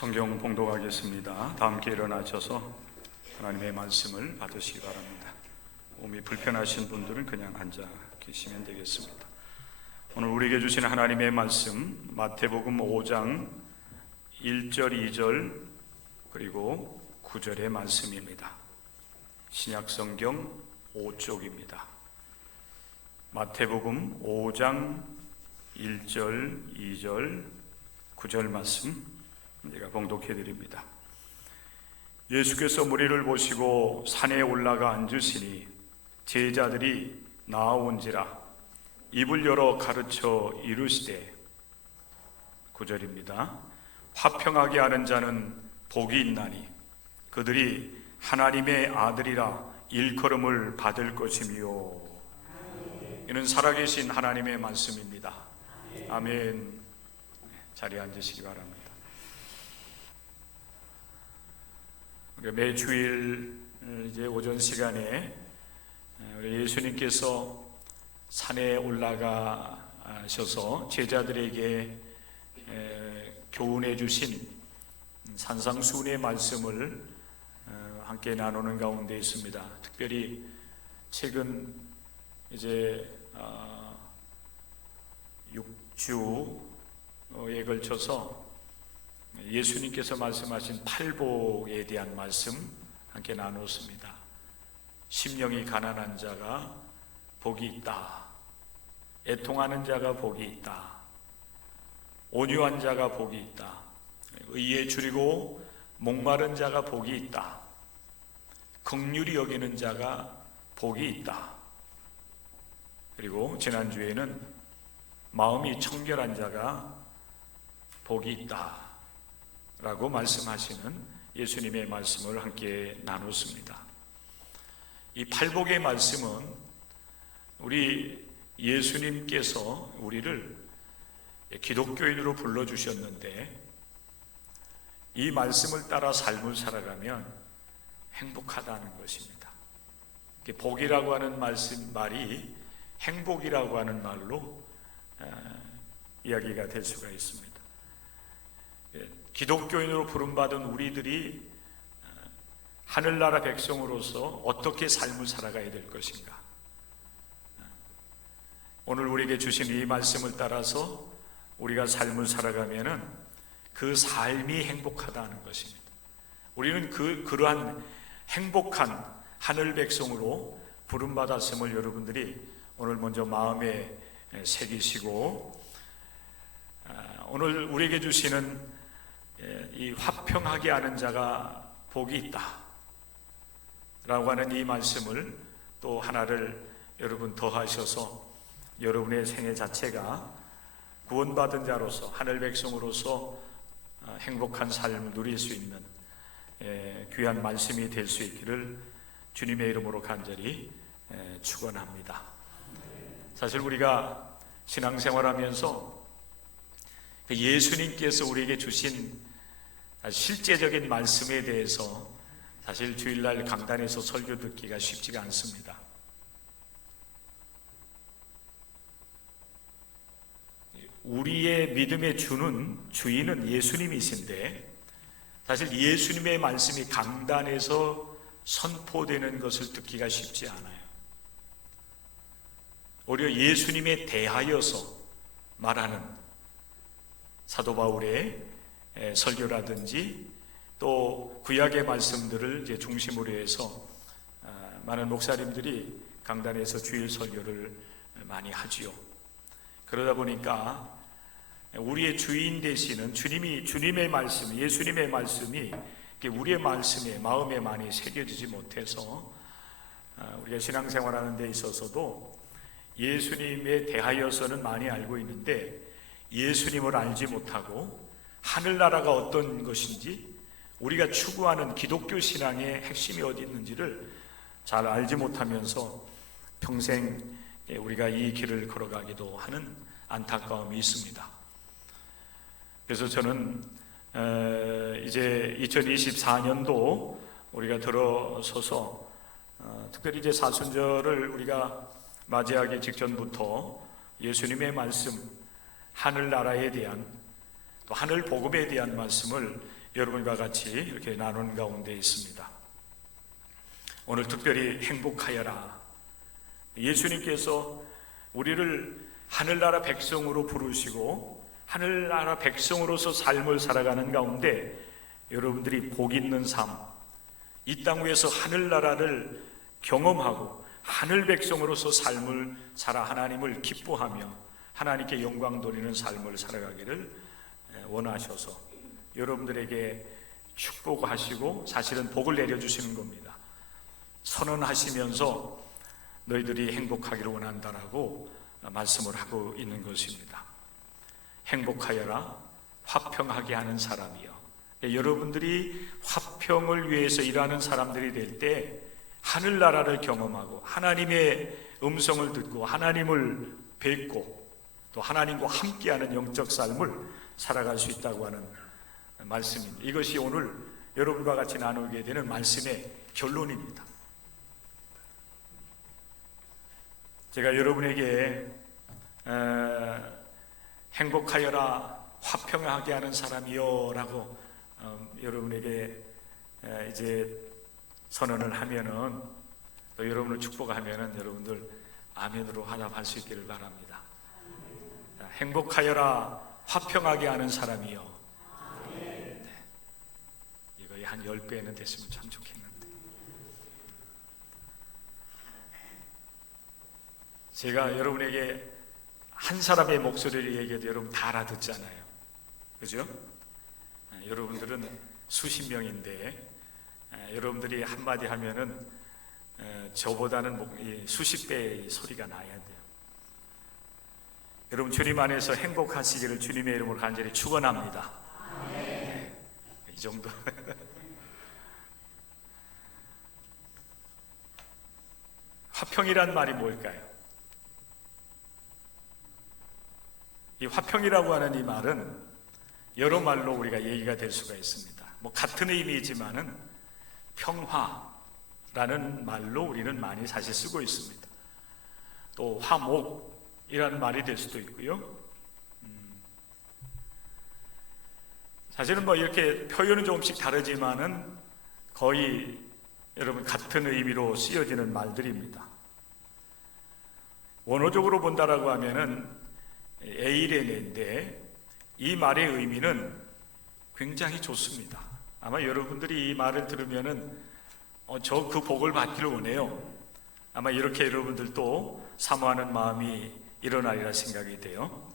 성경 봉독하겠습니다. 다 함께 일어나셔서 하나님의 말씀을 받으시기 바랍니다. 몸이 불편하신 분들은 그냥 앉아 계시면 되겠습니다. 오늘 우리에게 주신 하나님의 말씀 마태복음 5장 1절, 2절 그리고 9절의 말씀입니다. 신약성경 5쪽입니다. 마태복음 5장 1절, 2절, 9절 말씀 제가 봉독해 드립니다. 예수께서 무리를 보시고 산에 올라가 앉으시니 제자들이 나아온지라 입을 열어 가르쳐 이르시되, 9절입니다. 화평하게 하는 자는 복이 있나니 그들이 하나님의 아들이라 일컬음을 받을 것이며. 이는 살아계신 하나님의 말씀입니다. 아멘. 자리에 앉으시기 바랍니다. 매 주일 이제 오전 시간에 우리 예수님께서 산에 올라가셔서 제자들에게 교훈해 주신 산상수훈의 말씀을 함께 나누는 가운데 있습니다. 특별히 최근 이제 6주에 걸쳐서 예수님께서 말씀하신 팔복에 대한 말씀 함께 나눴습니다. 심령이 가난한 자가 복이 있다. 애통하는 자가 복이 있다. 온유한 자가 복이 있다. 의에 줄이고 목마른 자가 복이 있다. 긍휼히 여기는 자가 복이 있다. 그리고 지난주에는 마음이 청결한 자가 복이 있다 라고 말씀하시는 예수님의 말씀을 함께 나눴습니다. 이 팔복의 말씀은 우리 예수님께서 우리를 기독교인으로 불러주셨는데 이 말씀을 따라 삶을 살아가면 행복하다는 것입니다. 복이라고 하는 말이 행복이라고 하는 말로 이야기가 될 수가 있습니다. 기독교인으로 부름받은 우리들이 하늘나라 백성으로서 어떻게 삶을 살아가야 될 것인가. 오늘 우리에게 주신 이 말씀을 따라서 우리가 삶을 살아가면은 그 삶이 행복하다는 것입니다. 우리는 그러한 행복한 하늘 백성으로 부름받았음을 여러분들이 오늘 먼저 마음에 새기시고, 오늘 우리에게 주시는 이 화평하게 하는 자가 복이 있다 라고 하는 이 말씀을 또 하나를 여러분 더하셔서 여러분의 생애 자체가 구원받은 자로서 하늘 백성으로서 행복한 삶을 누릴 수 있는 귀한 말씀이 될 수 있기를 주님의 이름으로 간절히 축원합니다. 사실 우리가 신앙생활하면서 예수님께서 우리에게 주신 실제적인 말씀에 대해서 사실 주일날 강단에서 설교 듣기가 쉽지가 않습니다. 우리의 믿음의 주인은 예수님이신데 사실 예수님의 말씀이 강단에서 선포되는 것을 듣기가 쉽지 않아요. 오히려 예수님에 대하여서 말하는 사도 바울의 설교라든지 또 구약의 말씀들을 이제 중심으로 해서 많은 목사님들이 강단에서 주일 설교를 많이 하지요. 그러다 보니까 우리의 주인 되시는 주님의 말씀, 예수님의 말씀이 우리의 말씀에 마음에 많이 새겨지지 못해서 우리가 신앙생활하는 데 있어서도 예수님에 대하여서는 많이 알고 있는데 예수님을 알지 못하고 하늘나라가 어떤 것인지 우리가 추구하는 기독교 신앙의 핵심이 어디 있는지를 잘 알지 못하면서 평생 우리가 이 길을 걸어가기도 하는 안타까움이 있습니다. 그래서 저는 이제 2024년도 우리가 들어서서 특별히 이제 사순절을 우리가 맞이하기 직전부터 예수님의 말씀, 하늘나라에 대한 또 하늘 복음에 대한 말씀을 여러분과 같이 이렇게 나누는 가운데 있습니다. 오늘 특별히 행복하여라. 예수님께서 우리를 하늘나라 백성으로 부르시고 하늘나라 백성으로서 삶을 살아가는 가운데 여러분들이 복 있는 삶, 이 땅 위에서 하늘나라를 경험하고 하늘 백성으로서 삶을 살아 하나님을 기뻐하며 하나님께 영광 돌리는 삶을 살아가기를 원하셔서 여러분들에게 축복하시고 사실은 복을 내려주시는 겁니다. 선언하시면서 너희들이 행복하기를 원한다라고 말씀을 하고 있는 것입니다. 행복하여라, 화평하게 하는 사람이여. 여러분들이 화평을 위해서 일하는 사람들이 될 때 하늘나라를 경험하고 하나님의 음성을 듣고 하나님을 뵙고 또 하나님과 함께하는 영적 삶을 살아갈 수 있다고 하는 말씀입니다. 이것이 오늘 여러분과 같이 나누게 되는 말씀의 결론입니다. 제가 여러분에게 행복하여라, 화평하게 하는 사람이여 라고 여러분에게 이제 선언을 하면은 또 여러분을 축복하면은 여러분들 아멘으로 화답할 수 있기를 바랍니다. 행복하여라, 화평하게 하는 사람이여. 네. 이거 한 10배는 됐으면 참 좋겠는데. 제가 여러분에게 한 사람의 목소리를 얘기해도 여러분 다 알아듣잖아요. 그죠? 여러분들은 수십 명인데 여러분들이 한마디 하면은 저보다는 수십 배의 소리가 나야 돼요. 여러분 주님 안에서 행복하시기를 주님의 이름으로 간절히 축원합니다. 네, 이 정도. 화평이란 말이 뭘까요? 이 화평이라고 하는 이 말은 여러 말로 우리가 얘기가 될 수가 있습니다. 같은 의미이지만은 평화라는 말로 우리는 많이 사실 쓰고 있습니다. 또 화목이라는 말이 될 수도 있고요. 사실은 이렇게 표현은 조금씩 다르지만은 거의 여러분 같은 의미로 쓰여지는 말들입니다. 원어적으로 본다라고 하면은 에이레네인데 이 말의 의미는 굉장히 좋습니다. 아마 여러분들이 이 말을 들으면은 저 그 복을 받기를 원해요. 아마 이렇게 여러분들도 사모하는 마음이 일어나리라 생각이 돼요.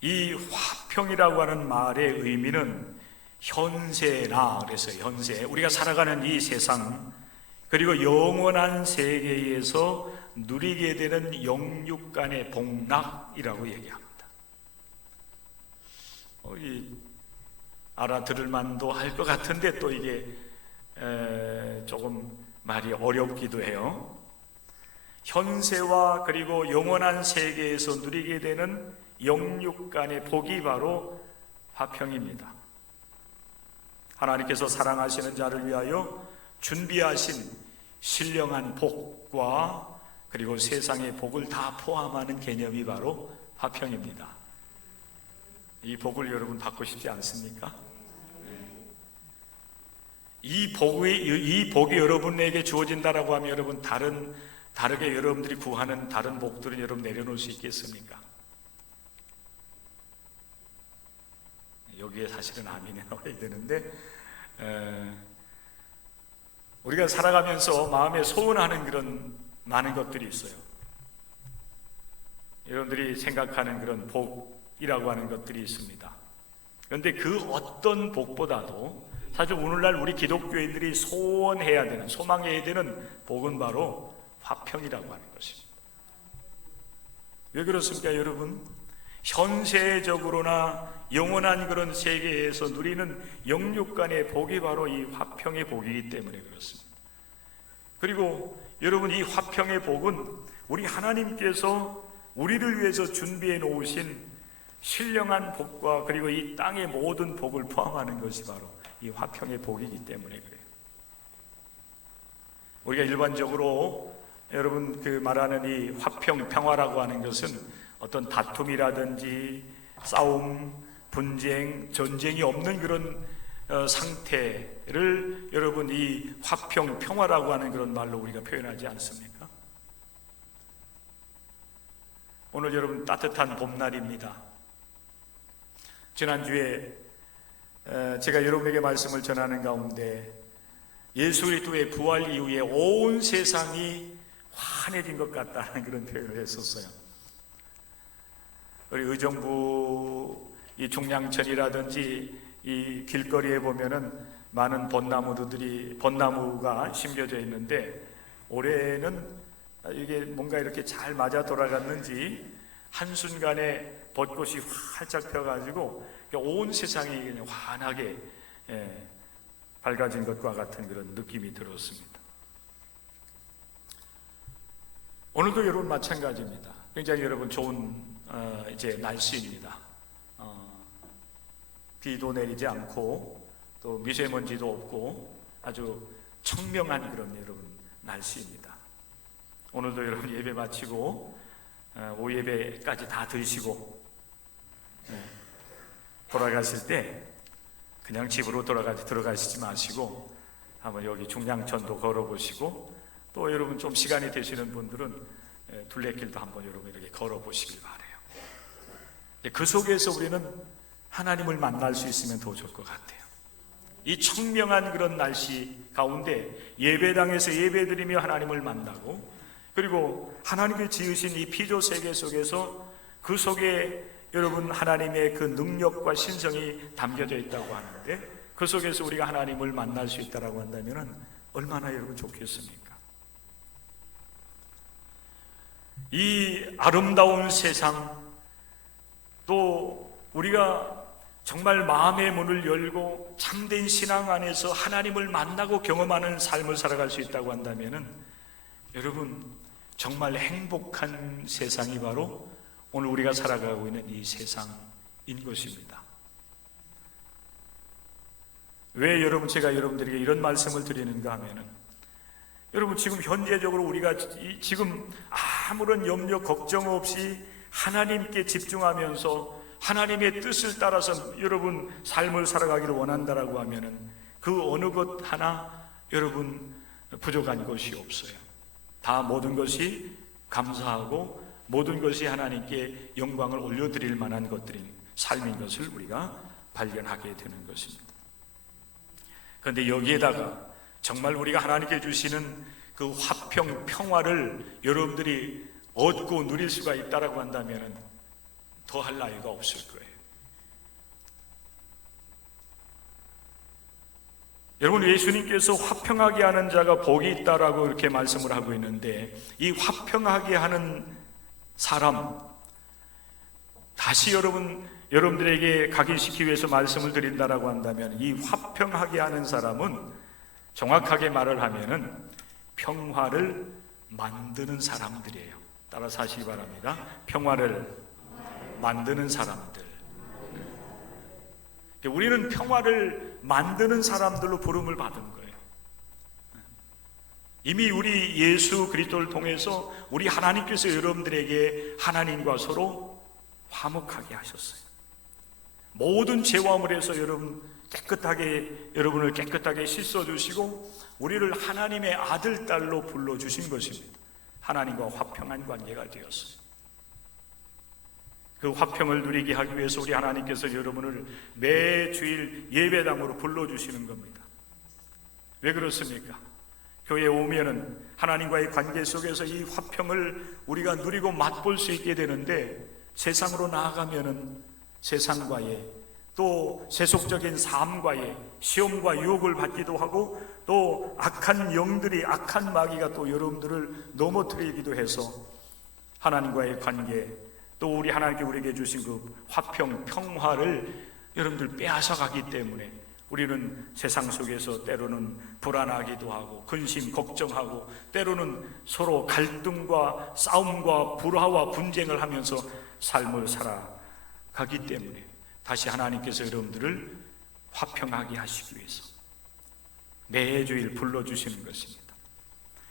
이 화평이라고 하는 말의 의미는 현세나, 그래서 현세, 우리가 살아가는 이 세상 그리고 영원한 세계에서 누리게 되는 영육간의 복락이라고 얘기합니다. 알아들을 만도 할 것 같은데 또 이게 조금 말이 어렵기도 해요. 현세와 그리고 영원한 세계에서 누리게 되는 영육간의 복이 바로 화평입니다. 하나님께서 사랑하시는 자를 위하여 준비하신 신령한 복과 그리고 세상의 복을 다 포함하는 개념이 바로 화평입니다. 이 복을 여러분 받고 싶지 않습니까? 이 복이 여러분에게 주어진다라고 하면 여러분 다르게 여러분들이 구하는 다른 복들은 여러분 내려놓을 수 있겠습니까? 여기에 사실은 아멘이 나와야 되는데 우리가 살아가면서 마음에 소원하는 그런 많은 것들이 있어요. 여러분들이 생각하는 그런 복이라고 하는 것들이 있습니다. 그런데 그 어떤 복보다도 사실 오늘날 우리 기독교인들이 소원해야 되는, 소망해야 되는 복은 바로 화평이라고 하는 것입니다. 왜 그렇습니까, 여러분? 현세적으로나 영원한 그런 세계에서 누리는 영육간의 복이 바로 이 화평의 복이기 때문에 그렇습니다. 그리고 여러분, 이 화평의 복은 우리 하나님께서 우리를 위해서 준비해 놓으신 신령한 복과 그리고 이 땅의 모든 복을 포함하는 것이 바로 이 화평의 복이기 때문에 그래요. 우리가 일반적으로 여러분 그 말하는 이 화평, 평화라고 하는 것은 어떤 다툼이라든지 싸움, 분쟁, 전쟁이 없는 그런 상태를 여러분 이 화평, 평화라고 하는 그런 말로 우리가 표현하지 않습니까? 오늘 여러분 따뜻한 봄날입니다. 지난주에 제가 여러분에게 말씀을 전하는 가운데 예수 그리스도의 부활 이후에 온 세상이 환해진 것 같다는 그런 표현을 했었어요. 우리 의정부 이 중량천이라든지 이 길거리에 보면은 많은 벚나무가 심겨져 있는데 올해는 이게 뭔가 이렇게 잘 맞아 돌아갔는지 한순간에 벚꽃이 활짝 펴가지고 온 세상이 그냥 환하게 밝아진 것과 같은 그런 느낌이 들었습니다. 오늘도 여러분 마찬가지입니다. 굉장히 여러분 좋은 이제 날씨입니다. 비도 내리지 않고 또 미세먼지도 없고 아주 청명한 그런 여러분 날씨입니다. 오늘도 여러분 예배 마치고 오예배까지 다 드시고 돌아가실 때 그냥 집으로 들어가시지 마시고 한번 여기 중량천도 걸어보시고 또 여러분 좀 시간이 되시는 분들은 둘레길도 한번 여러분 이렇게 걸어보시길 바라요. 그 속에서 우리는 하나님을 만날 수 있으면 더 좋을 것 같아요. 이 청명한 그런 날씨 가운데 예배당에서 예배드리며 하나님을 만나고 그리고 하나님이 지으신 이 피조 세계 속에서 그 속에 여러분 하나님의 그 능력과 신성이 담겨져 있다고 하는데 그 속에서 우리가 하나님을 만날 수 있다고 한다면 얼마나 여러분 좋겠습니까? 이 아름다운 세상 또 우리가 정말 마음의 문을 열고 참된 신앙 안에서 하나님을 만나고 경험하는 삶을 살아갈 수 있다고 한다면 여러분 정말 행복한 세상이 바로 오늘 우리가 살아가고 있는 이 세상인 것입니다. 왜 여러분 제가 여러분들에게 이런 말씀을 드리는가 하면은 여러분 지금 현재적으로 우리가 지금 아무런 염려 걱정 없이 하나님께 집중하면서 하나님의 뜻을 따라서 여러분 삶을 살아가기를 원한다라고 하면은 그 어느 것 하나 여러분 부족한 것이 없어요. 다 모든 것이 감사하고 모든 것이 하나님께 영광을 올려드릴 만한 것들인 삶인 것을 우리가 발견하게 되는 것입니다. 그런데 여기에다가 정말 우리가 하나님께 주시는 그 화평, 평화를 여러분들이 얻고 누릴 수가 있다라고 한다면 더할 나위가 없을 거예요. 여러분 예수님께서 화평하게 하는 자가 복이 있다라고 이렇게 말씀을 하고 있는데 이 화평하게 하는 사람 다시 여러분들에게 각인시키기 위해서 말씀을 드린다라고 한다면 이 화평하게 하는 사람은 정확하게 말을 하면은 평화를 만드는 사람들이에요. 따라서 하시기 바랍니다. 평화를 만드는 사람들. 우리는 평화를 만드는 사람들로 부름을 받은 거예요. 이미 우리 예수 그리스도를 통해서 우리 하나님께서 여러분들에게 하나님과 서로 화목하게 하셨어요. 모든 죄와물에서 여러분을 깨끗하게 씻어주시고 우리를 하나님의 아들, 딸로 불러주신 것입니다. 하나님과 화평한 관계가 되었어요. 그 화평을 누리게 하기 위해서 우리 하나님께서 여러분을 매주일 예배당으로 불러주시는 겁니다. 왜 그렇습니까? 교회에 오면은 하나님과의 관계 속에서 이 화평을 우리가 누리고 맛볼 수 있게 되는데 세상으로 나아가면은 세상과의 또 세속적인 삶과의 시험과 유혹을 받기도 하고 또 악한 영들이 악한 마귀가 또 여러분들을 넘어뜨리기도 해서 하나님과의 관계 또 우리 하나님께 우리에게 주신 그 화평, 평화를 여러분들 빼앗아 가기 때문에 우리는 세상 속에서 때로는 불안하기도 하고 근심, 걱정하고 때로는 서로 갈등과 싸움과 불화와 분쟁을 하면서 삶을 살아가기 때문에 다시 하나님께서 여러분들을 화평하게 하시기 위해서 매주일 불러주시는 것입니다.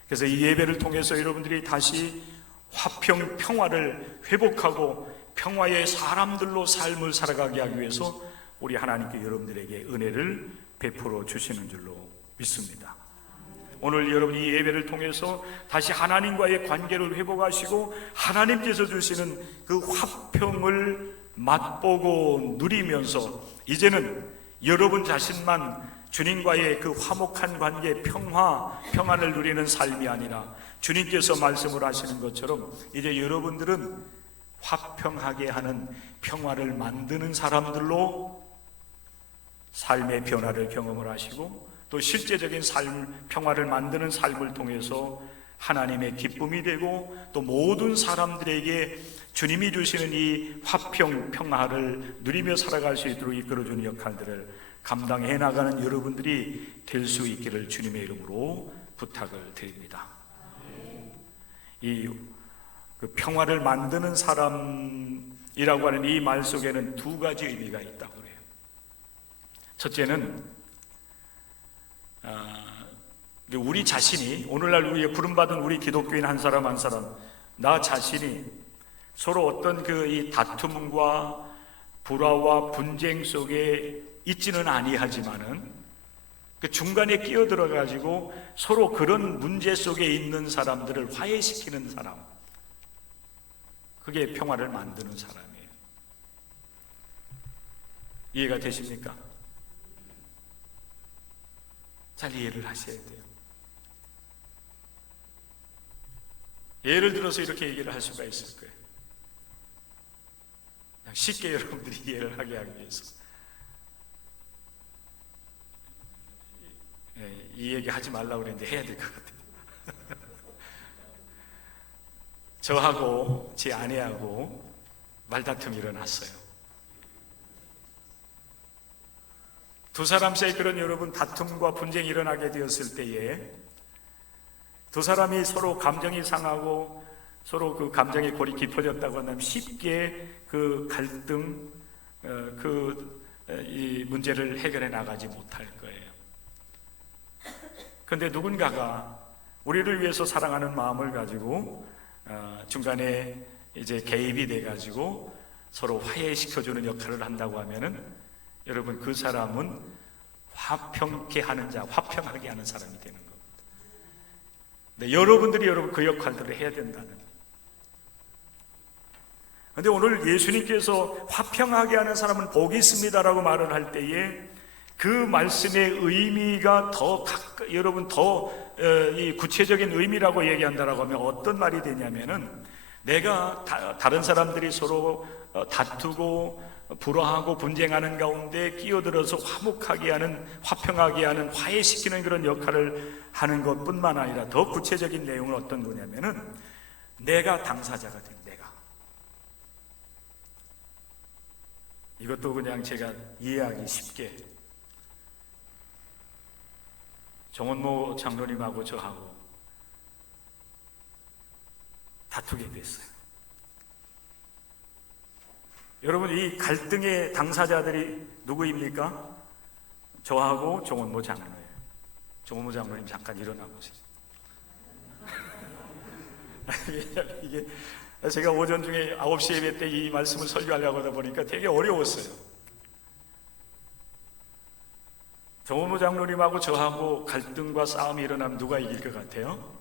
그래서 이 예배를 통해서 여러분들이 다시 화평, 평화를 회복하고 평화의 사람들로 삶을 살아가게 하기 위해서 우리 하나님께 여러분들에게 은혜를 베풀어 주시는 줄로 믿습니다. 오늘 여러분 이 예배를 통해서 다시 하나님과의 관계를 회복하시고 하나님께서 주시는 그 화평을 맛보고 누리면서 이제는 여러분 자신만 주님과의 그 화목한 관계, 평안을 누리는 삶이 아니라 주님께서 말씀을 하시는 것처럼 이제 여러분들은 화평하게 하는 평화를 만드는 사람들로 삶의 변화를 경험을 하시고 또 실제적인 평화를 만드는 삶을 통해서 하나님의 기쁨이 되고 또 모든 사람들에게 주님이 주시는 이 평화를 누리며 살아갈 수 있도록 이끌어주는 역할들을 감당해 나가는 여러분들이 될 수 있기를 주님의 이름으로 부탁을 드립니다. 그 평화를 만드는 사람이라고 하는 이 말 속에는 두 가지 의미가 있다고 해요. 첫째는 우리 자신이 오늘날 우리의 부름받은 우리 기독교인 한 사람 한 사람 나 자신이 서로 어떤 이 다툼과 불화와 분쟁 속에 있지는 아니하지만은 그 중간에 끼어들어 가지고 서로 그런 문제 속에 있는 사람들을 화해시키는 사람, 그게 평화를 만드는 사람이에요. 이해가 되십니까? 잘 이해를 하셔야 돼요. 예를 들어서 이렇게 얘기를 할 수가 있을 거예요. 그냥 쉽게 여러분들이 이해를 하게 하기 위해서 이 얘기 하지 말라고 그랬는데 해야 될 것 같아요. 저하고 제 아내하고 말다툼이 일어났어요. 두 사람 사이 그런 여러분 다툼과 분쟁이 일어나게 되었을 때에 두 사람이 서로 감정이 상하고 서로 그 감정의 골이 깊어졌다고 한다면 쉽게 그 갈등, 이 문제를 해결해 나가지 못할 거예요. 그런데 누군가가 우리를 위해서 사랑하는 마음을 가지고 중간에 이제 개입이 돼 가지고 서로 화해시켜주는 역할을 한다고 하면은 여러분 그 사람은 화평케 하는 자, 화평하게 하는 사람이 되는 겁니다. 네, 여러분들이 그 역할들을 해야 된다는. 그런데 오늘 예수님께서 화평하게 하는 사람은 복이 있습니다라고 말을 할 때에 그 말씀의 의미가 여러분 이 구체적인 의미라고 얘기한다라고 하면 어떤 말이 되냐면은 내가 다른 사람들이 서로 다투고 불화하고 분쟁하는 가운데 끼어들어서 화목하게 하는, 화평하게 하는, 화해시키는 그런 역할을 하는 것뿐만 아니라 더 구체적인 내용은 어떤 거냐면은 내가 당사자가 된 내가. 이것도 그냥 제가 이해하기 쉽게 정원모 장로님하고 저하고 다투게 됐어요. 여러분 이 갈등의 당사자들이 누구입니까? 저하고 정원모 장로예요. 정원모 장로님 잠깐 일어나 보세요. 이게 제가 오전 중에 9시 예배 때 이 말씀을 설교하려고 하다 보니까 되게 어려웠어요. 정원모 장로님하고 저하고 갈등과 싸움이 일어나면 누가 이길 것 같아요?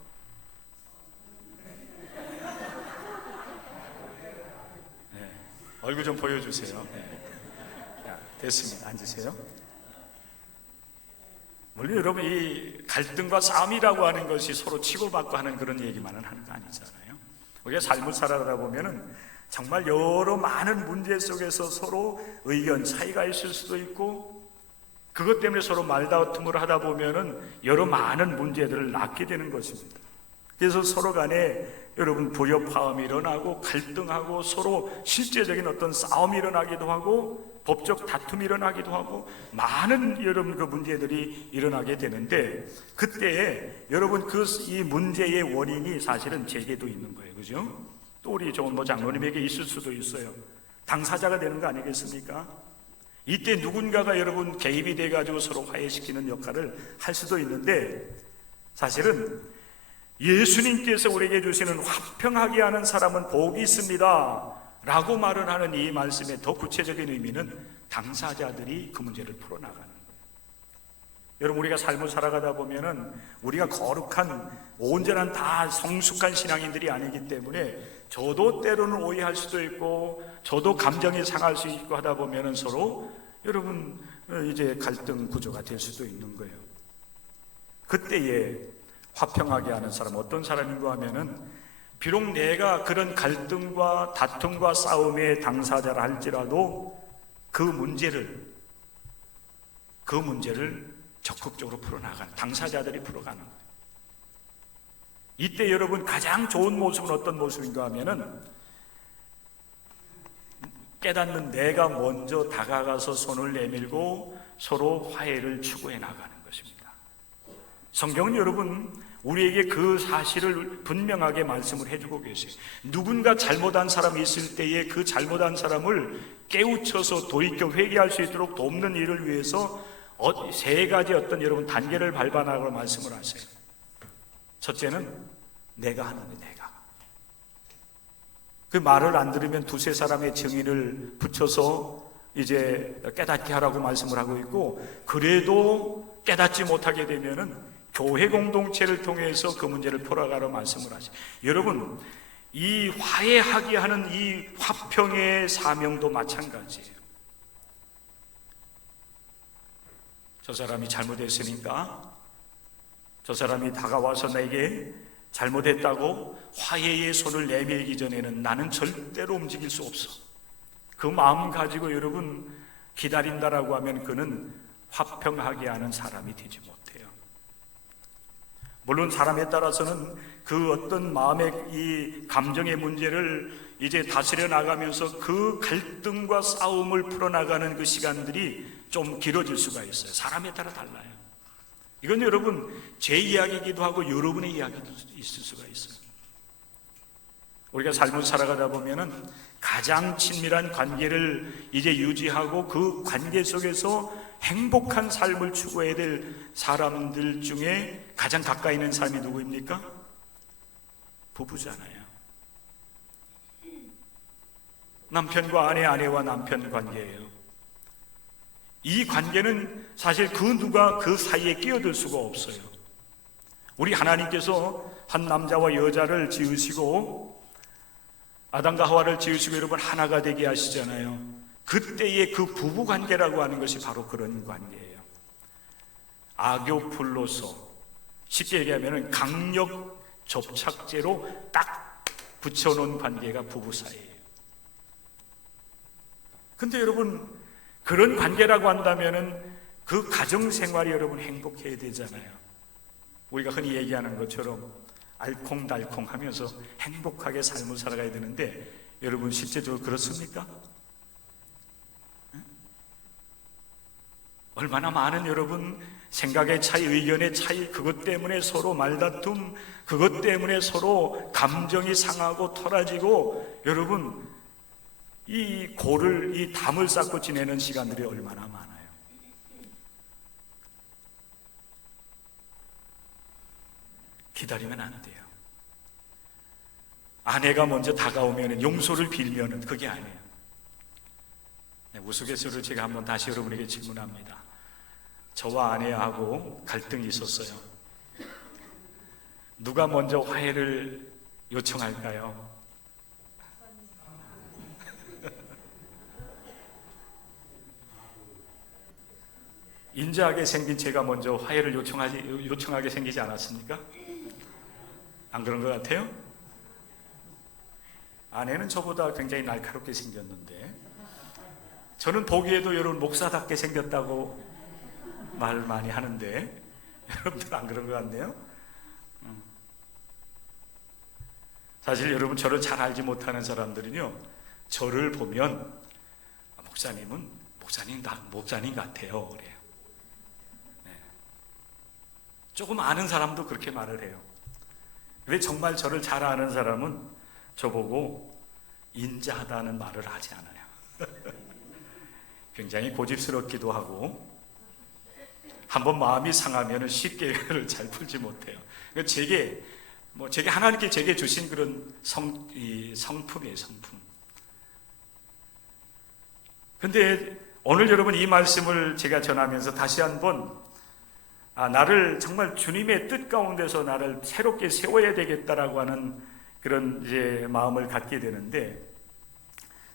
네, 얼굴 좀 보여주세요. 네. 자, 됐습니다. 앉으세요. 물론 여러분 이 갈등과 싸움이라고 하는 것이 서로 치고받고 하는 그런 얘기만은 하는 거 아니잖아요. 우리가 삶을 살아가다 보면은 정말 여러 많은 문제 속에서 서로 의견 차이가 있을 수도 있고 그것 때문에 서로 말다툼을 하다 보면은 여러 많은 문제들을 낳게 되는 것입니다. 그래서 서로 간에 여러분 불협화음이 일어나고 갈등하고 서로 실제적인 어떤 싸움이 일어나기도 하고 법적 다툼이 일어나기도 하고 많은 여러분 그 문제들이 일어나게 되는데 그때에 여러분 이 문제의 원인이 사실은 제게도 있는 거예요. 그죠? 또 우리 정원모 장로님에게 있을 수도 있어요. 당사자가 되는 거 아니겠습니까? 이때 누군가가 여러분 개입이 돼가지고 서로 화해시키는 역할을 할 수도 있는데 사실은 예수님께서 우리에게 주시는 화평하게 하는 사람은 복이 있습니다 라고 말을 하는 이 말씀의 더 구체적인 의미는 당사자들이 그 문제를 풀어나가는 거예요. 여러분, 우리가 삶을 살아가다 보면은 우리가 거룩한 온전한 다 성숙한 신앙인들이 아니기 때문에 저도 때로는 오해할 수도 있고 저도 감정이 상할 수 있고 하다 보면은 서로 여러분 이제 갈등 구조가 될 수도 있는 거예요. 그때에 화평하게 하는 사람 어떤 사람인가 하면은 비록 내가 그런 갈등과 다툼과 싸움의 당사자라 할지라도 그 문제를 적극적으로 풀어나가는, 당사자들이 풀어가는 거예요. 이때 여러분 가장 좋은 모습은 어떤 모습인가 하면은 깨닫는 내가 먼저 다가가서 손을 내밀고 서로 화해를 추구해 나가는 것입니다. 성경은 여러분 우리에게 그 사실을 분명하게 말씀을 해주고 계세요. 누군가 잘못한 사람이 있을 때에 그 잘못한 사람을 깨우쳐서 돌이켜 회개할 수 있도록 돕는 일을 위해서 세 가지 어떤 여러분 단계를 밟아나가고 말씀을 하세요. 첫째는 내가 하는 거예요. 내가 그 말을 안 들으면 두세 사람의 정의를 붙여서 이제 깨닫게 하라고 말씀을 하고 있고, 그래도 깨닫지 못하게 되면은 교회 공동체를 통해서 그 문제를 풀어가라고 말씀을 하세요. 여러분, 이 화해하게 하는 이 화평의 사명도 마찬가지예요. 저 사람이 잘못했으니까 저 사람이 다가와서 내게 잘못했다고 화해의 손을 내밀기 전에는 나는 절대로 움직일 수 없어. 그 마음 가지고 여러분 기다린다라고 하면 그는 화평하게 하는 사람이 되지 못해요. 물론 사람에 따라서는 그 어떤 마음의 이 감정의 문제를 이제 다스려 나가면서 그 갈등과 싸움을 풀어나가는 그 시간들이 좀 길어질 수가 있어요. 사람에 따라 달라요. 이건 여러분 제 이야기이기도 하고 여러분의 이야기도 있을 수가 있어요. 우리가 삶을 살아가다 보면은 가장 친밀한 관계를 이제 유지하고 그 관계 속에서 행복한 삶을 추구해야 될 사람들 중에 가장 가까이 있는 사람이 누구입니까? 부부잖아요. 남편과 아내, 아내와 남편 관계예요. 이 관계는 사실 그 누가 그 사이에 끼어들 수가 없어요. 우리 하나님께서 한 남자와 여자를 지으시고 아담과 하와를 지으시고 여러분 하나가 되게 하시잖아요. 그때의 그 부부관계라고 하는 것이 바로 그런 관계예요. 아교플로서, 쉽게 얘기하면 강력 접착제로 딱 붙여놓은 관계가 부부 사이예요. 근데 여러분 그런 관계라고 한다면은 그 가정생활이 여러분 행복해야 되잖아요. 우리가 흔히 얘기하는 것처럼 알콩달콩 하면서 행복하게 삶을 살아가야 되는데 여러분 실제적으로 그렇습니까? 얼마나 많은 여러분 생각의 차이, 의견의 차이, 그것 때문에 서로 말다툼, 그것 때문에 서로 감정이 상하고 털어지고 여러분 이 고를, 이 담을 쌓고 지내는 시간들이 얼마나 많아요. 기다리면 안 돼요. 아내가 먼저 다가오면 용서를 빌면은 그게 아니에요. 우스갯소리로 제가 한번 다시 여러분에게 질문합니다. 저와 아내하고 갈등이 있었어요. 누가 먼저 화해를 요청할까요? 인자하게 생긴 제가 먼저 화해를 요청하게 생기지 않았습니까? 안 그런 것 같아요? 아내는 저보다 굉장히 날카롭게 생겼는데 저는 보기에도 여러분 목사답게 생겼다고 말 많이 하는데 여러분들 안 그런 것 같네요? 사실 여러분 저를 잘 알지 못하는 사람들은요 저를 보면 목사님은 목사님 같아요 그래요. 네. 조금 아는 사람도 그렇게 말을 해요. 왜 정말 저를 잘 아는 사람은 저보고 인자하다는 말을 하지 않아요. 굉장히 고집스럽기도 하고 한번 마음이 상하면 쉽게 그걸 잘 풀지 못해요. 제게 하나님께 제게 주신 그런 성품이에요. 성품. 근데 오늘 여러분 이 말씀을 제가 전하면서 다시 한번 나를 정말 주님의 뜻 가운데서 나를 새롭게 세워야 되겠다라고 하는 그런 이제 마음을 갖게 되는데,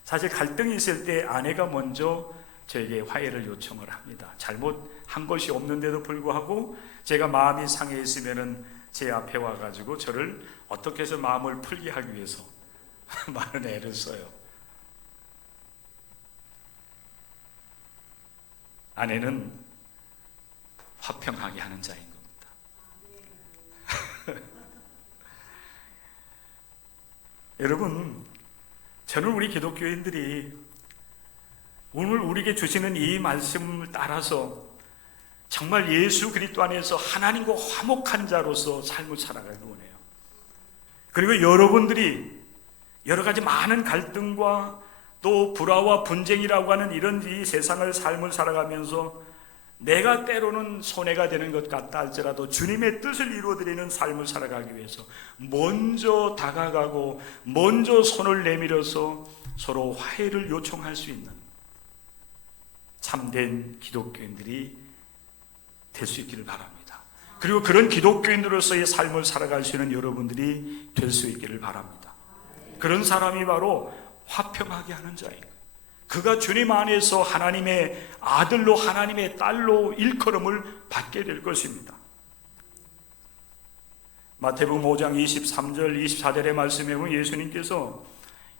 사실 갈등이 있을 때 아내가 먼저 저에게 화해를 요청을 합니다. 잘못한 것이 없는데도 불구하고 제가 마음이 상해 있으면은 제 앞에 와가지고 저를 어떻게 해서 마음을 풀게 하기 위해서 많은 애를 써요. 아내는 화평하게 하는 자인 겁니다. 여러분, 저는 우리 기독교인들이 오늘 우리에게 주시는 이 말씀을 따라서 정말 예수 그리스도 안에서 하나님과 화목한 자로서 삶을 살아가기 원해요. 그리고 여러분들이 여러 가지 많은 갈등과 또 불화와 분쟁이라고 하는 이런 이 세상을 삶을 살아가면서 내가 때로는 손해가 되는 것 같다 할지라도 주님의 뜻을 이루어드리는 삶을 살아가기 위해서 먼저 다가가고 먼저 손을 내밀어서 서로 화해를 요청할 수 있는 참된 기독교인들이 될 수 있기를 바랍니다. 그리고 그런 기독교인으로서의 삶을 살아갈 수 있는 여러분들이 될 수 있기를 바랍니다. 그런 사람이 바로 화평하게 하는 자예요. 그가 주님 안에서 하나님의 아들로 하나님의 딸로 일컬음을 받게 될 것입니다. 마태복음 5장 23절 24절의 말씀에 보면 예수님께서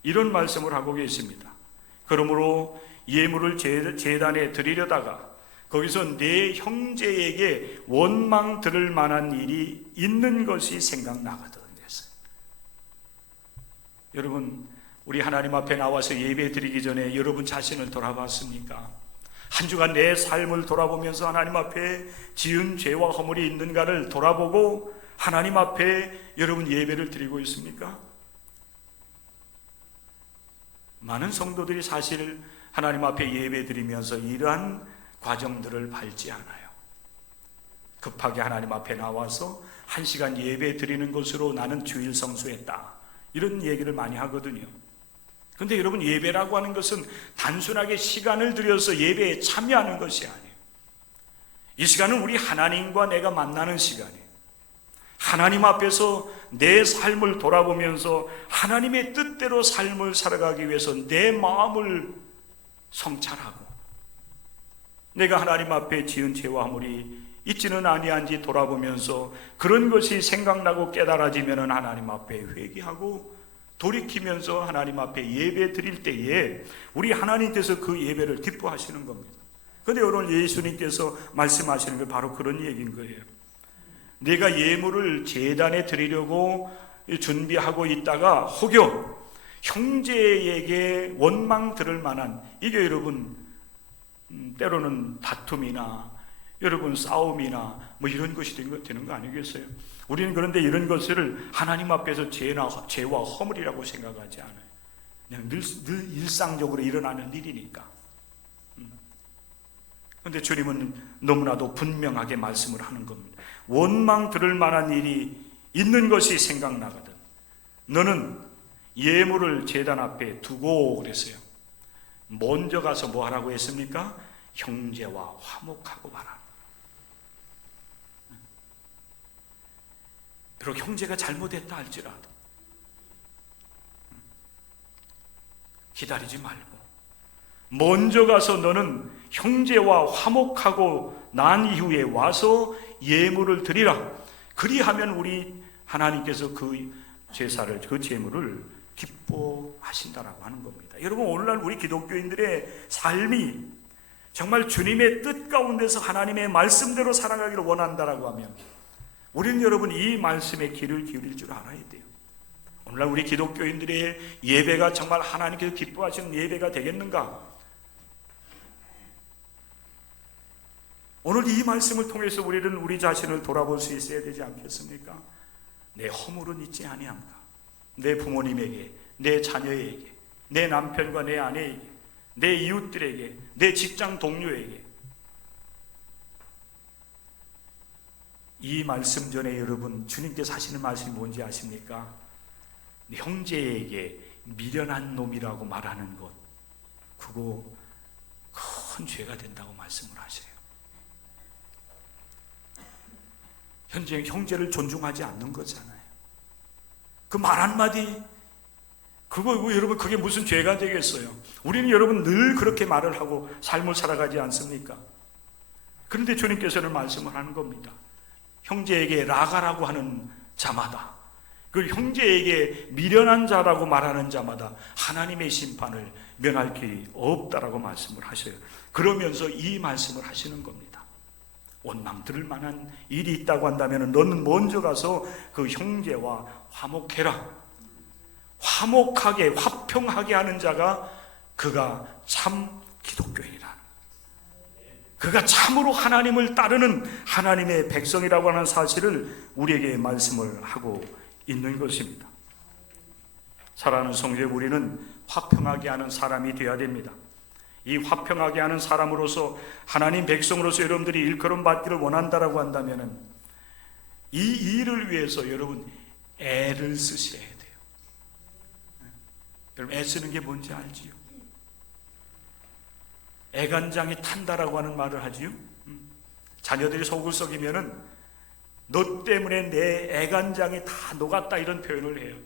이런 말씀을 하고 계십니다. 그러므로 예물을 제단에 드리려다가 거기서 내 형제에게 원망 들을 만한 일이 있는 것이 생각나거든 그랬어요. 여러분, 우리 하나님 앞에 나와서 예배 드리기 전에 여러분 자신을 돌아봤습니까? 한 주간 내 삶을 돌아보면서 하나님 앞에 지은 죄와 허물이 있는가를 돌아보고 하나님 앞에 여러분 예배를 드리고 있습니까? 많은 성도들이 사실 하나님 앞에 예배 드리면서 이러한 과정들을 밟지 않아요. 급하게 하나님 앞에 나와서 1시간 예배 드리는 것으로 나는 주일 성수했다, 이런 얘기를 많이 하거든요. 그런데 여러분, 예배라고 하는 것은 단순하게 시간을 들여서 예배에 참여하는 것이 아니에요. 이 시간은 우리 하나님과 내가 만나는 시간이에요. 하나님 앞에서 내 삶을 돌아보면서 하나님의 뜻대로 삶을 살아가기 위해서 내 마음을 성찰하고 내가 하나님 앞에 지은 죄와 허물이 있지는 아니한지 돌아보면서 그런 것이 생각나고 깨달아지면 하나님 앞에 회개하고 돌이키면서 하나님 앞에 예배 드릴 때에 우리 하나님께서 그 예배를 기뻐하시는 겁니다. 그런데 오늘 예수님께서 말씀하시는 게 바로 그런 얘기인 거예요. 내가 예물을 제단에 드리려고 준비하고 있다가 혹여 형제에게 원망 들을 만한, 이게 여러분 때로는 다툼이나 여러분 싸움이나 뭐 이런 것이 되는 거 아니겠어요? 우리는 그런데 이런 것을 하나님 앞에서 죄와 허물이라고 생각하지 않아요. 그냥 늘 일상적으로 일어나는 일이니까. 그런데 주님은 너무나도 분명하게 말씀을 하는 겁니다. 원망 들을 만한 일이 있는 것이 생각나거든 너는 예물을 제단 앞에 두고 그랬어요. 먼저 가서 뭐 하라고 했습니까? 형제와 화목하고 봐라. 비록 형제가 잘못했다 할지라도 기다리지 말고 먼저 가서 너는 형제와 화목하고 난 이후에 와서 예물을 드리라. 그리하면 우리 하나님께서 그 제사를, 그 제물을 기뻐하신다라고 하는 겁니다. 여러분, 오늘날 우리 기독교인들의 삶이 정말 주님의 뜻 가운데서 하나님의 말씀대로 살아가기를 원한다라고 하면 우리는 여러분 이 말씀에 귀를 기울일 줄 알아야 돼요. 오늘날 우리 기독교인들의 예배가 정말 하나님께서 기뻐하시는 예배가 되겠는가? 오늘 이 말씀을 통해서 우리는 우리 자신을 돌아볼 수 있어야 되지 않겠습니까? 내 허물은 있지 아니한가? 내 부모님에게, 내 자녀에게, 내 남편과 내 아내에게, 내 이웃들에게, 내 직장 동료에게. 이 말씀 전에 여러분 주님께서 하시는 말씀이 뭔지 아십니까? 형제에게 미련한 놈이라고 말하는 것, 그거 큰 죄가 된다고 말씀을 하세요. 현재 형제를 존중하지 않는 거잖아요. 그 말 한마디, 여러분 그게 무슨 죄가 되겠어요? 우리는 여러분 늘 그렇게 말을 하고 삶을 살아가지 않습니까? 그런데 주님께서는 말씀을 하는 겁니다. 형제에게 라가라고 하는 자마다, 그 형제에게 미련한 자라고 말하는 자마다 하나님의 심판을 면할 길이 없다라고 말씀을 하셔요. 그러면서 이 말씀을 하시는 겁니다. 원망 들을 만한 일이 있다고 한다면 너는 먼저 가서 그 형제와 화목해라. 화목하게, 화평하게 하는 자가 그가 참 기독교인이라. 그가 참으로 하나님을 따르는 하나님의 백성이라고 하는 사실을 우리에게 말씀을 하고 있는 것입니다. 사랑하는 성도들, 우리는 화평하게 하는 사람이 되어야 됩니다. 이 화평하게 하는 사람으로서, 하나님 백성으로서 여러분들이 일컬음 받기를 원한다라고 한다면 이 일을 위해서 여러분 애를 쓰셔야 돼요. 여러분 애쓰는 게 뭔지 알지요? 애간장이 탄다라고 하는 말을 하지요. 자녀들이 속을 썩이면은 너 때문에 내 애간장이 다 녹았다, 이런 표현을 해요.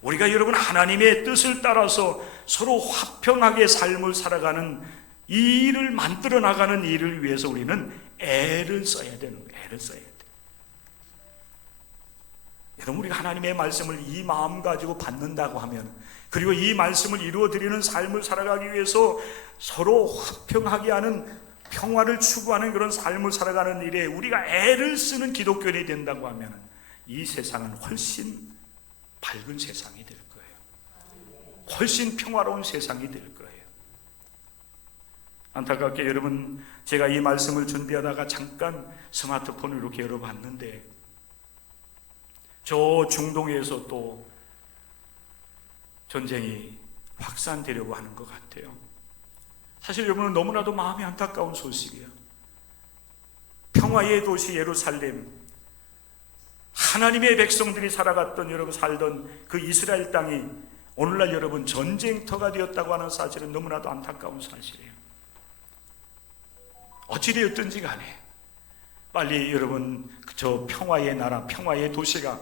우리가 여러분 하나님의 뜻을 따라서 서로 화평하게 삶을 살아가는 이 일을 만들어 나가는 일을 위해서 우리는 애를 써야 되는 거예요. 애를 써야 돼요. 여러분 우리가 하나님의 말씀을 이 마음 가지고 받는다고 하면, 그리고 이 말씀을 이루어드리는 삶을 살아가기 위해서 서로 화평하게 하는, 평화를 추구하는 그런 삶을 살아가는 일에 우리가 애를 쓰는 기독교인이 된다고 하면 이 세상은 훨씬 밝은 세상이 될 거예요. 훨씬 평화로운 세상이 될 거예요. 안타깝게 여러분, 제가 이 말씀을 준비하다가 잠깐 스마트폰을 이렇게 열어봤는데 저 중동에서 또 전쟁이 확산되려고 하는 것 같아요. 사실 여러분은 너무나도 마음이 안타까운 소식이에요. 평화의 도시 예루살렘, 하나님의 백성들이 살아갔던, 여러분 살던 그 이스라엘 땅이 오늘날 여러분 전쟁터가 되었다고 하는 사실은 너무나도 안타까운 사실이에요. 어찌되었든지 간에 빨리 여러분 저 평화의 나라, 평화의 도시가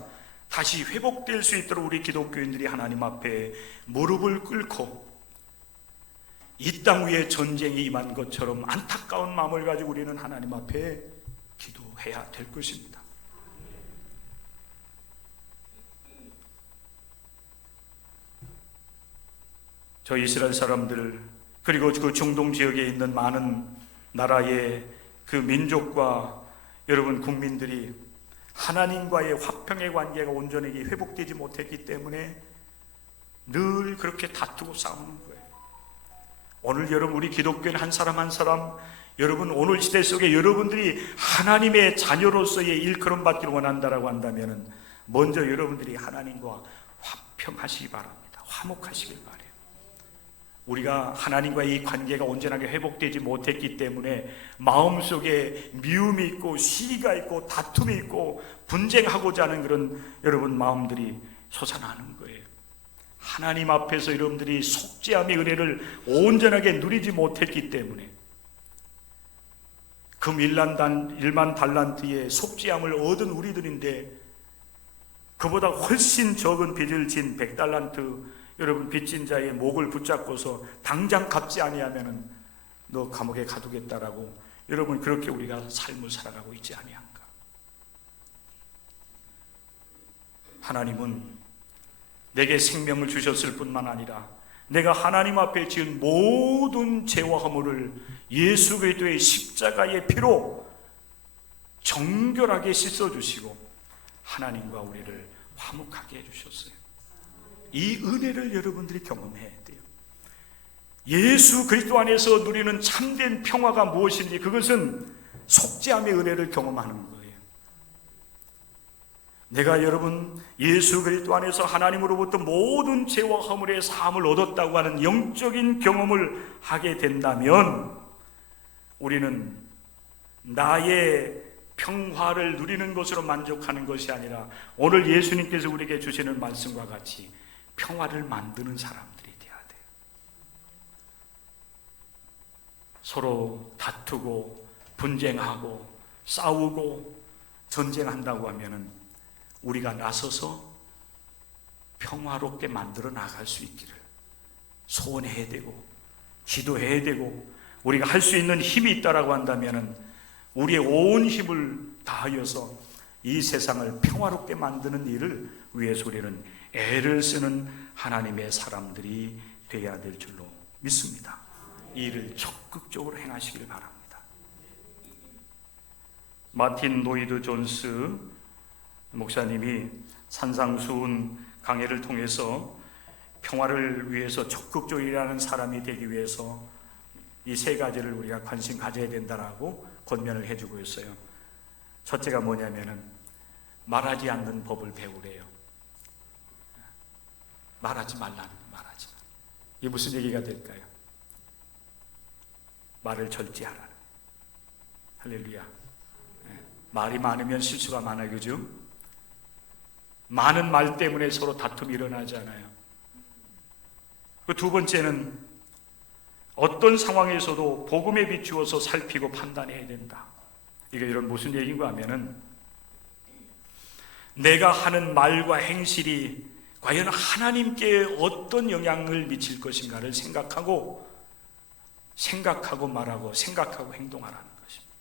다시 회복될 수 있도록 우리 기독교인들이 하나님 앞에 무릎을 꿇고 이 땅 위에 전쟁이 임한 것처럼 안타까운 마음을 가지고 우리는 하나님 앞에 기도해야 될 것입니다. 저 이스라엘 사람들, 그리고 그 중동 지역에 있는 많은 나라의 그 민족과 여러분 국민들이 하나님과의 화평의 관계가 온전히 회복되지 못했기 때문에 늘 그렇게 다투고 싸우는 거예요. 오늘 여러분 우리 기독교인 한 사람 한 사람, 여러분 오늘 시대 속에 여러분들이 하나님의 자녀로서의 일컬음 받기를 원한다라고 한다면 먼저 여러분들이 하나님과 화평하시기 바랍니다. 화목하시길 바랍니다. 우리가 하나님과의 이 관계가 온전하게 회복되지 못했기 때문에 마음속에 미움이 있고 시기가 있고 다툼이 있고 분쟁하고자 하는 그런 여러분 마음들이 솟아나는 거예요. 하나님 앞에서 여러분들이 속죄함의 은혜를 온전하게 누리지 못했기 때문에 금 1만 달란트의 속죄함을 얻은 우리들인데 그보다 훨씬 적은 빚을 진 100달란트 여러분 빚진 자의 목을 붙잡고서 당장 갚지 아니하면은 너 감옥에 가두겠다라고 여러분 그렇게 우리가 삶을 살아가고 있지 아니한가? 하나님은 내게 생명을 주셨을 뿐만 아니라 내가 하나님 앞에 지은 모든 죄와 허물을 예수 그리스도의 십자가의 피로 정결하게 씻어주시고 하나님과 우리를 화목하게 해주셨어요. 이 은혜를 여러분들이 경험해야 돼요. 예수 그리스도 안에서 누리는 참된 평화가 무엇인지, 그것은 속죄함의 은혜를 경험하는 거예요. 내가 여러분 예수 그리스도 안에서 하나님으로부터 모든 죄와 허물의 사함을 얻었다고 하는 영적인 경험을 하게 된다면 우리는 나의 평화를 누리는 것으로 만족하는 것이 아니라 오늘 예수님께서 우리에게 주시는 말씀과 같이 평화를 만드는 사람들이 되어야 돼요. 서로 다투고 분쟁하고 싸우고 전쟁한다고 하면은 우리가 나서서 평화롭게 만들어 나갈 수 있기를 소원해야 되고 기도해야 되고, 우리가 할 수 있는 힘이 있다라고 한다면은 우리의 온 힘을 다하여서 이 세상을 평화롭게 만드는 일을 위해서 우리는 애를 쓰는 하나님의 사람들이 되어야 될 줄로 믿습니다. 이 일을 적극적으로 행하시길 바랍니다. 마틴 노이드 존스 목사님이 산상수훈 강해를 통해서 평화를 위해서 적극적으로 일하는 사람이 되기 위해서 이 세 가지를 우리가 관심 가져야 된다라고 권면을 해주고 있어요. 첫째가 뭐냐면은 말하지 않는 법을 배우래요. 말하지 말라는, 말하지 마. 이게 무슨 얘기가 될까요? 말을 절제하라는. 할렐루야. 말이 많으면 실수가 많아요, 그죠? 많은 말 때문에 서로 다툼이 일어나잖아요. 그 두 번째는 어떤 상황에서도 복음에 비추어서 살피고 판단해야 된다. 이게 이런 무슨 얘기인가 하면은 내가 하는 말과 행실이 과연 하나님께 어떤 영향을 미칠 것인가를 생각하고 말하고 생각하고 행동하라는 것입니다.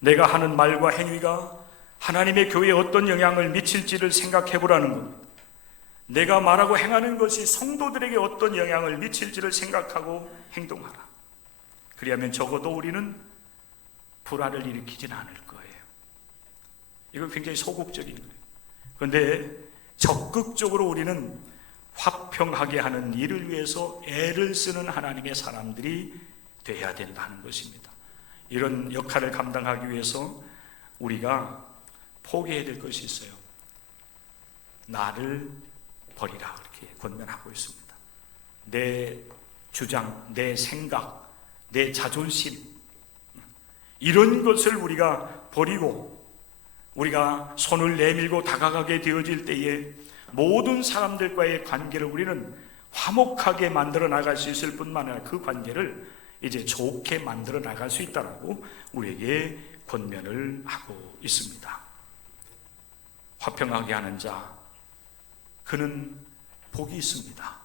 내가 하는 말과 행위가 하나님의 교회에 어떤 영향을 미칠지를 생각해 보라는 겁니다. 내가 말하고 행하는 것이 성도들에게 어떤 영향을 미칠지를 생각하고 행동하라. 그리하면 적어도 우리는 불화를 일으키지는 않을 거예요. 이건 굉장히 소극적인 거예요. 그런데 적극적으로 우리는 화평하게 하는 일을 위해서 애를 쓰는 하나님의 사람들이 되어야 된다는 것입니다. 이런 역할을 감당하기 위해서 우리가 포기해야 될 것이 있어요. 나를 버리라, 그렇게 권면하고 있습니다. 내 주장, 내 생각, 내 자존심, 이런 것을 우리가 버리고 우리가 손을 내밀고 다가가게 되어질 때에 모든 사람들과의 관계를 우리는 화목하게 만들어 나갈 수 있을 뿐만 아니라 그 관계를 이제 좋게 만들어 나갈 수 있다라고 우리에게 권면을 하고 있습니다. 화평하게 하는 자, 그는 복이 있습니다.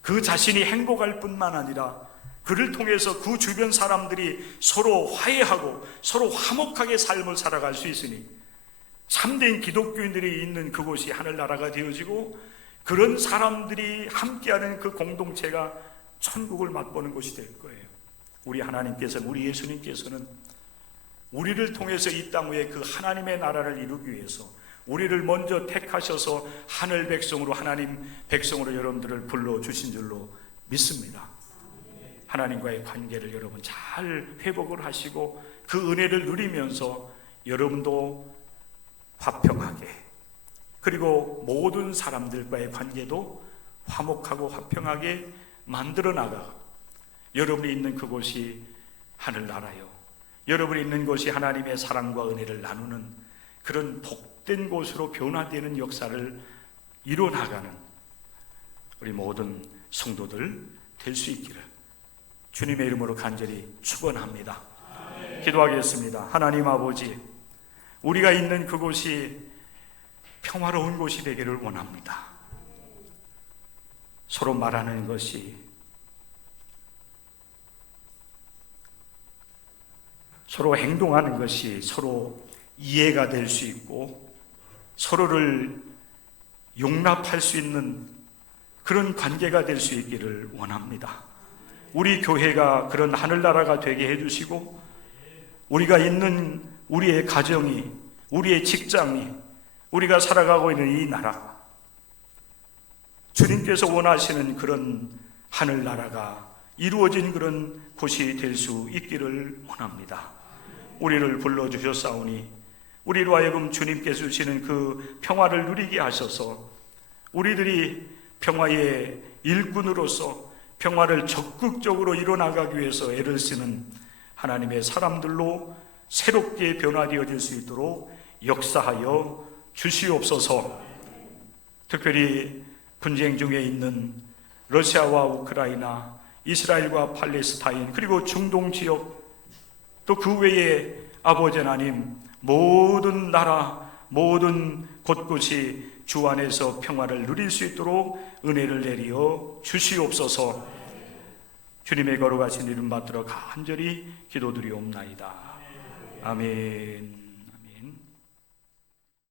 그 자신이 행복할 뿐만 아니라 그를 통해서 그 주변 사람들이 서로 화해하고 서로 화목하게 삶을 살아갈 수 있으니 참된 기독교인들이 있는 그곳이 하늘나라가 되어지고 그런 사람들이 함께하는 그 공동체가 천국을 맛보는 곳이 될 거예요. 우리 하나님께서는, 우리 예수님께서는 우리를 통해서 이 땅 위에 그 하나님의 나라를 이루기 위해서 우리를 먼저 택하셔서 하늘 백성으로, 하나님 백성으로 여러분들을 불러주신 줄로 믿습니다. 하나님과의 관계를 여러분 잘 회복을 하시고 그 은혜를 누리면서 여러분도 화평하게, 그리고 모든 사람들과의 관계도 화목하고 화평하게 만들어 나가 여러분이 있는 그곳이 하늘나라요, 여러분이 있는 곳이 하나님의 사랑과 은혜를 나누는 그런 복된 곳으로 변화되는 역사를 이뤄나가는 우리 모든 성도들 될 수 있기를 주님의 이름으로 간절히 축원합니다. 기도하겠습니다. 하나님 아버지, 우리가 있는 그곳이 평화로운 곳이 되기를 원합니다. 서로 말하는 것이, 서로 행동하는 것이 서로 이해가 될 수 있고 서로를 용납할 수 있는 그런 관계가 될 수 있기를 원합니다. 우리 교회가 그런 하늘나라가 되게 해주시고 우리가 있는 우리의 가정이, 우리의 직장이, 우리가 살아가고 있는 이 나라, 주님께서 원하시는 그런 하늘나라가 이루어진 그런 곳이 될 수 있기를 원합니다. 우리를 불러주셨사오니 우리로 하여금 주님께서 주시는 그 평화를 누리게 하셔서 우리들이 평화의 일꾼으로서 평화를 적극적으로 이뤄나가기 위해서 애를 쓰는 하나님의 사람들로 새롭게 변화되어질 수 있도록 역사하여 주시옵소서. 특별히 분쟁 중에 있는 러시아와 우크라이나 이스라엘과 팔레스타인 그리고 중동 지역 또 그 외에 아버지 하나님 모든 나라 모든 곳곳이 주 안에서 평화를 누릴 수 있도록 은혜를 내리어 주시옵소서. 주님의 거룩하신 이름 받들어 간절히 기도드리옵나이다. 아멘.